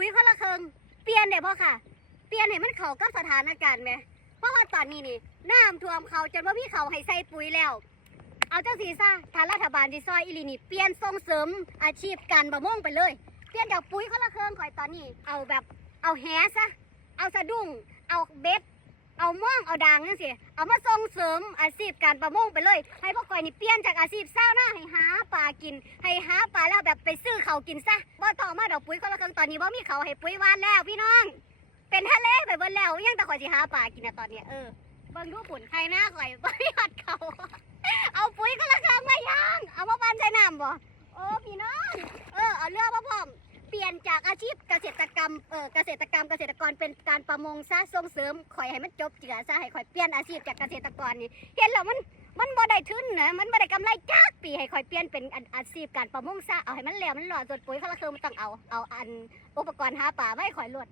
ปุ๋ยคนละเครึ่งเปลี่ยนได้บ่ค่ะ เปลี่ยนให้มันเข้ากับสถานการณ์ไหมเพราะว่าตอนนี้นี่น้ำท่วมเขาจนว่ามีเขาให้ใส่ปุ๋ยแล้ว เอาเจ้าสีซะทางรัฐบาลที่ซอยอิลีนี่เปลี่ยนส่งเสริมอาชีพการประมงไปเลย เปลี่ยนจากปุ๋ยคนละเครึ่งข่อยตอนนี้ เอาแบบเอาแหซะเอาสะดุ้งเอาเบ็ด เอาม่องเอาดางนั่นสิเอามาส่งเสริมอาชีพการประมงไปเลย ให้พวกข่อยนี่เปลี่ยนจากอาชีพเศร้าหน้าให้หาปลากิน ให้หาปลาแล้วแบบไปซื้อเขากินซะบ่ต้อมาดอกปุ๋ยคนละครื่งตอนนี้ว่ามีเขาให้ปุ๋ยวานแล้วพี่น้อง เป็นทะเลไปเบิ่แล้วยังแต่ข่อยสิหาปลากินนะตอนเนี้ยเออเบิ่งดูผลใครหน้าข่อยบ่มีหัดเขาเอาปุ๋ยคนละครื่องมาย่างเอามาปั่นใส่น้ำบ่โอ้พี่น้องเออเอาเรือมา เปลี่ยนจากอาชีพเกษตรกรรมเออเกษตรกรรมเกษตรกรเป็นการประมงซะส่งเสริมข่อยให้มันจบเจือซะให้ข่อยเปลี่ยนอาชีพจากเกษตรกรนี่เห็นแล้วมันมันบ่ได้ทุนนะมันบ่ได้กำไรจักปีให้ข่อยเปลี่ยนเป็นอาชีพการประมงซะเอาให้มันแล้วมันหล่อส่วนปุ๋ยคนละเคือมันต้องเอาเอาอันอุปกรณ์หาปลาไว้ข่อยลวด